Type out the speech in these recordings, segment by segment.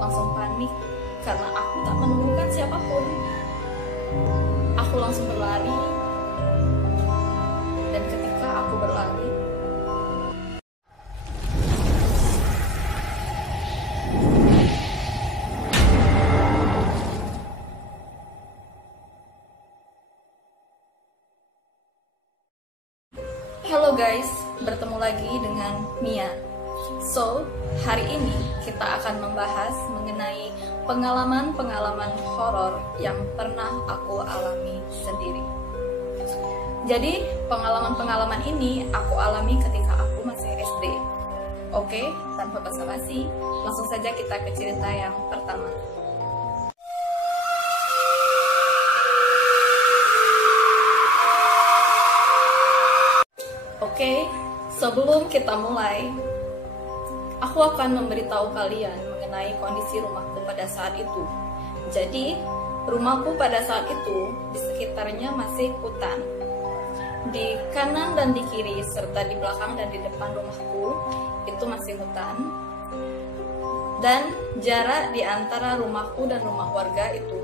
langsung panik karena aku tak menemukan siapapun. Aku langsung berlari, dan ketika aku berlari, halo guys, bertemu lagi dengan Mia. So, hari ini kita akan membahas mengenai pengalaman-pengalaman horor yang pernah aku alami sendiri. Jadi, pengalaman-pengalaman ini aku alami ketika aku masih SD. Oke, tanpa basa-basi, langsung saja kita ke cerita yang pertama. Oke, sebelum kita mulai, aku akan memberitahu kalian mengenai kondisi rumahku pada saat itu. Jadi, rumahku pada saat itu di sekitarnya masih hutan. Di kanan dan di kiri, serta di belakang dan di depan rumahku, itu masih hutan. Dan jarak di antara rumahku dan rumah warga itu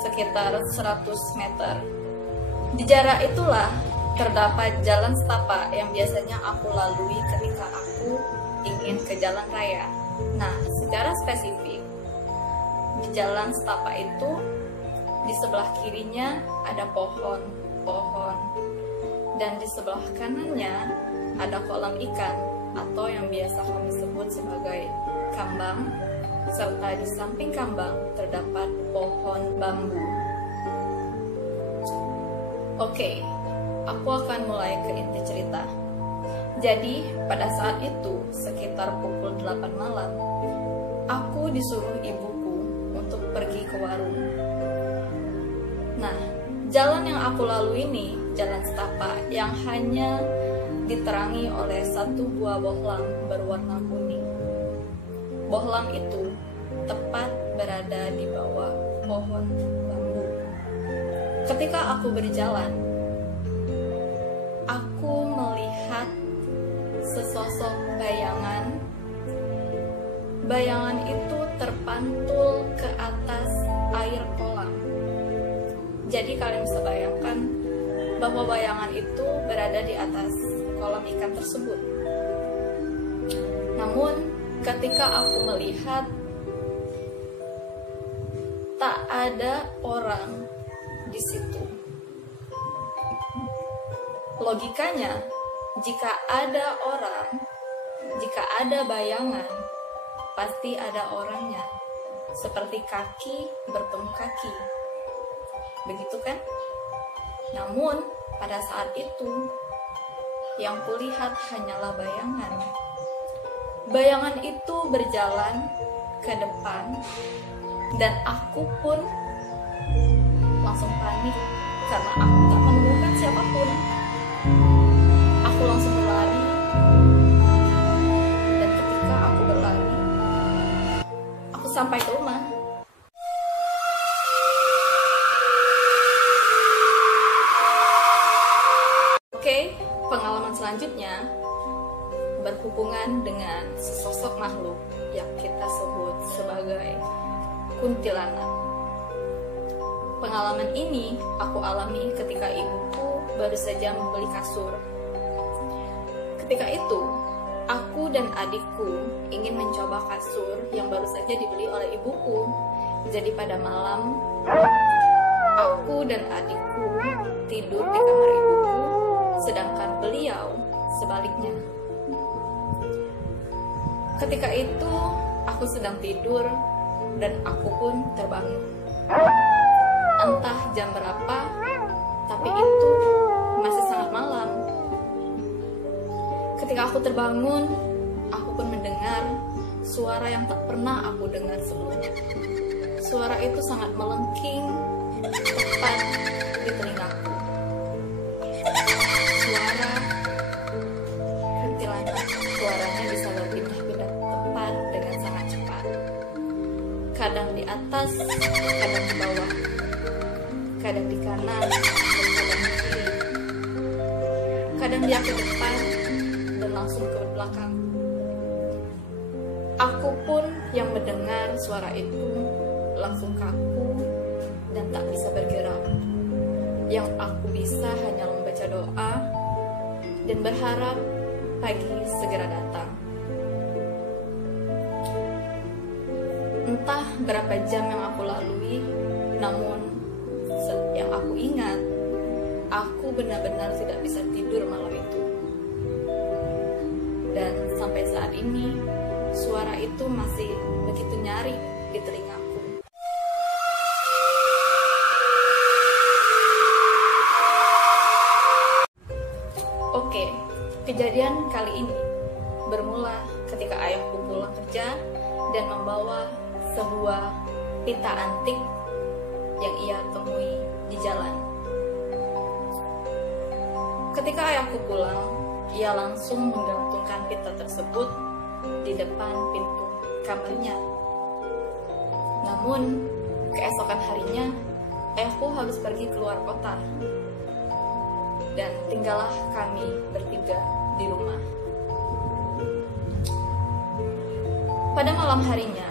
sekitar 100 meter. Di jarak itulah terdapat jalan setapak yang biasanya aku lalui ketika aku ingin ke jalan raya. Nah, secara spesifik, di jalan setapak itu, di sebelah kirinya ada pohon, dan di sebelah kanannya ada kolam ikan atau yang biasa kami sebut sebagai kambang, serta di samping kambang terdapat pohon bambu. Oke, aku akan mulai ke inti cerita. Jadi, pada saat itu, sekitar pukul 8 malam, aku disuruh ibuku untuk pergi ke warung. Nah, jalan yang aku lalui ini, jalan setapak yang hanya diterangi oleh satu buah bohlam berwarna kuning. Bohlam itu tepat berada di bawah pohon bambu. Ketika aku berjalan, aku melihat sesosok bayangan. Bayangan itu terpantul ke atas air kolam. Jadi kalian bisa bayangkan bahwa bayangan itu berada di atas kolam ikan tersebut. Namun ketika aku melihat, tak ada orang di situ. Logikanya, jika ada orang, jika ada bayangan, pasti ada orangnya. Seperti kaki bertemu kaki. Begitu kan? Namun, pada saat itu, yang kulihat hanyalah bayangan. Bayangan itu berjalan ke depan, dan aku pun langsung panik karena aku tak menemukan siapapun. Aku langsung berlari, dan ketika aku berlari, aku sampai ke rumah. Oke, pengalaman selanjutnya berhubungan dengan sesosok makhluk yang kita sebut sebagai kuntilanak. Pengalaman ini aku alami ketika ibuku baru saja membeli kasur. Ketika itu, aku dan adikku ingin mencoba kasur yang baru saja dibeli oleh ibuku. Jadi pada malam, aku dan adikku tidur di kamar ibuku, sedangkan beliau sebaliknya. Ketika itu, aku sedang tidur dan aku pun terbangun. Entah jam berapa, tapi itu masih sangat malam. Ketika aku terbangun, aku pun mendengar suara yang tak pernah aku dengar sebelumnya. Suara itu sangat melengking tepat di telingaku. Suara kuntilanak, suaranya bisa berpindah-pindah tepat dengan sangat cepat. Kadang di atas, kadang di bawah, kadang di kanan, dan kadang di kiri. Kadang dia ke depan dan langsung ke belakang. Aku pun Yang mendengar suara itu langsung kaku dan tak bisa bergerak. Yang aku bisa hanya membaca doa dan berharap pagi segera datang. Entah berapa jam yang aku lalui, namun yang aku ingat, aku benar-benar tidak bisa tidur malam itu. Dan sampai saat ini, suara itu masih begitu nyaring di telingaku. Oke, kejadian kali ini bermula ketika ayahku pulang kerja dan membawa sebuah pita antik yang ia temui di jalan. Ketika ayahku pulang, ia langsung menggantungkan pita tersebut di depan pintu kamarnya. Namun, keesokan harinya, ayahku harus pergi keluar kota. Dan tinggallah kami bertiga di rumah. Pada malam harinya,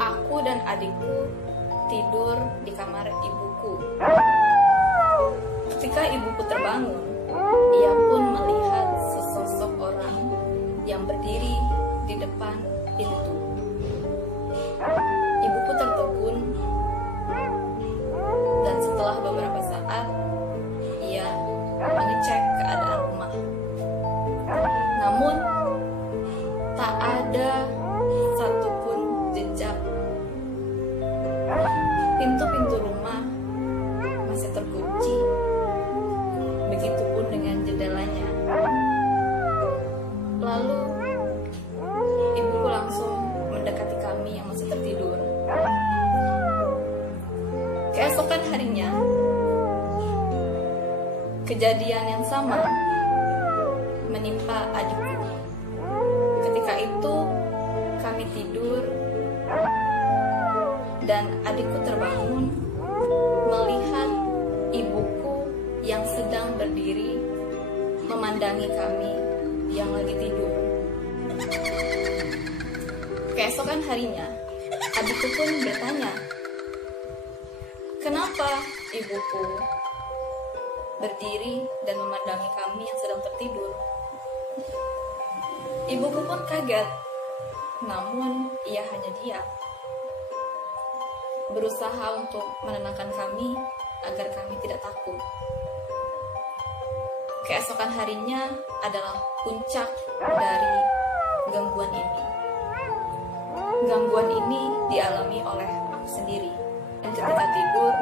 aku dan adikku tidur di kamar ibuku. Ketika ibuku terbangun, ia pun melihat sesosok orang yang berdiri di depan pintu. Ibuku tertegun, dan setelah beberapa saat, ia mengecek keadaan rumah. Namun, tak ada satupun jejak. Pintu-pintu rumah masih terkunci, begitupun dengan jendelanya. Lalu, ibuku langsung mendekati kami yang masih tertidur. Keesokan harinya, kejadian yang sama menimpa adikku. Ketika itu, kami tidur, dan adikku terbangun melihat ibuku yang sedang berdiri memandangi kami yang lagi tidur. Keesokan harinya, adikku pun bertanya, "Kenapa ibuku berdiri dan memandangi kami yang sedang tertidur?" Ibuku pun kaget, namun ia hanya diam, berusaha untuk menenangkan kami agar kami tidak takut. Keesokan harinya adalah puncak dari gangguan ini. Gangguan ini dialami oleh aku sendiri. Dan ketika tidur,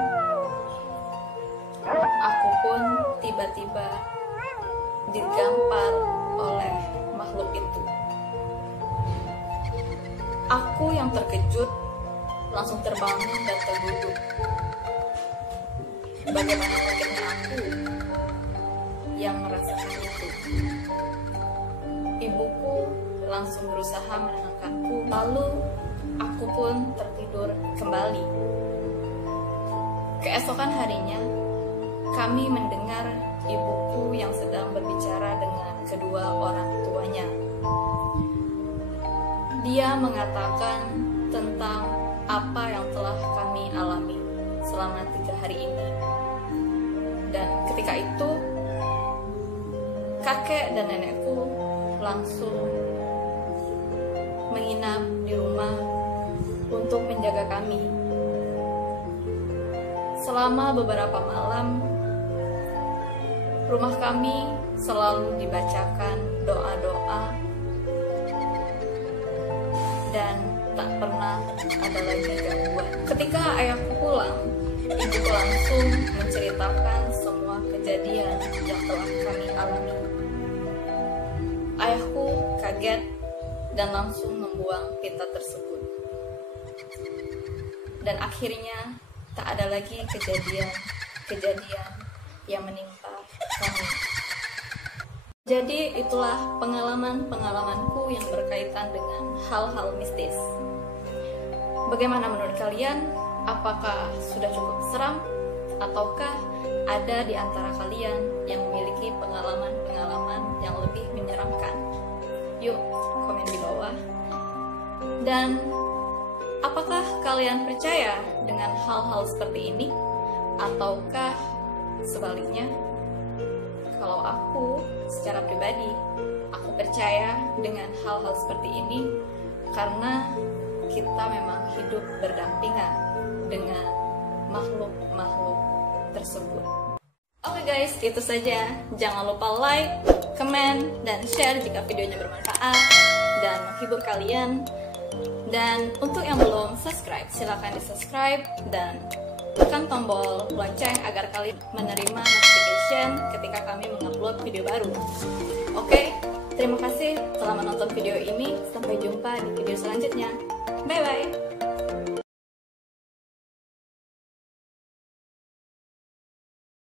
aku pun tiba-tiba digampar oleh makhluk itu. Aku yang terkejut langsung terbangun dan terduduk. Bagaimana mungkinnya aku yang merasakan itu? Ibuku langsung berusaha menenangkanku, lalu aku pun tertidur kembali. Keesokan harinya, kami mendengar ibuku yang sedang berbicara dengan kedua orang tuanya. Dia mengatakan tentang apa yang telah kami alami selama 3 hari ini. Dan ketika itu, kakek dan nenekku langsung menginap di rumah untuk menjaga kami. Selama beberapa malam, rumah kami selalu dibacakan doa-doa dan tak pernah ada lagi gangguan. Ketika ayahku pulang, ibuku langsung menceritakan semua kejadian yang telah kami alami. Ayahku kaget dan langsung membuang pita tersebut. Dan akhirnya tak ada lagi kejadian yang menimpa kami. Jadi itulah pengalaman-pengalamanku yang berkaitan dengan hal-hal mistis. Bagaimana menurut kalian? Apakah sudah cukup seram? Ataukah ada di antara kalian yang memiliki pengalaman-pengalaman yang lebih menyeramkan? Yuk, komen di bawah. Dan apakah kalian percaya dengan hal-hal seperti ini? Ataukah sebaliknya? Kalau aku secara pribadi, aku percaya dengan hal-hal seperti ini karena kita memang hidup berdampingan dengan makhluk-makhluk tersebut. Oke guys, itu saja. Jangan lupa like, comment, dan share jika videonya bermanfaat dan menghibur kalian. Dan untuk yang belum subscribe, silahkan di subscribe dan tekan tombol lonceng agar kalian menerima notification ketika kami mengupload video baru. Oke, terima kasih telah menonton video ini. Sampai jumpa di video selanjutnya. Bye bye.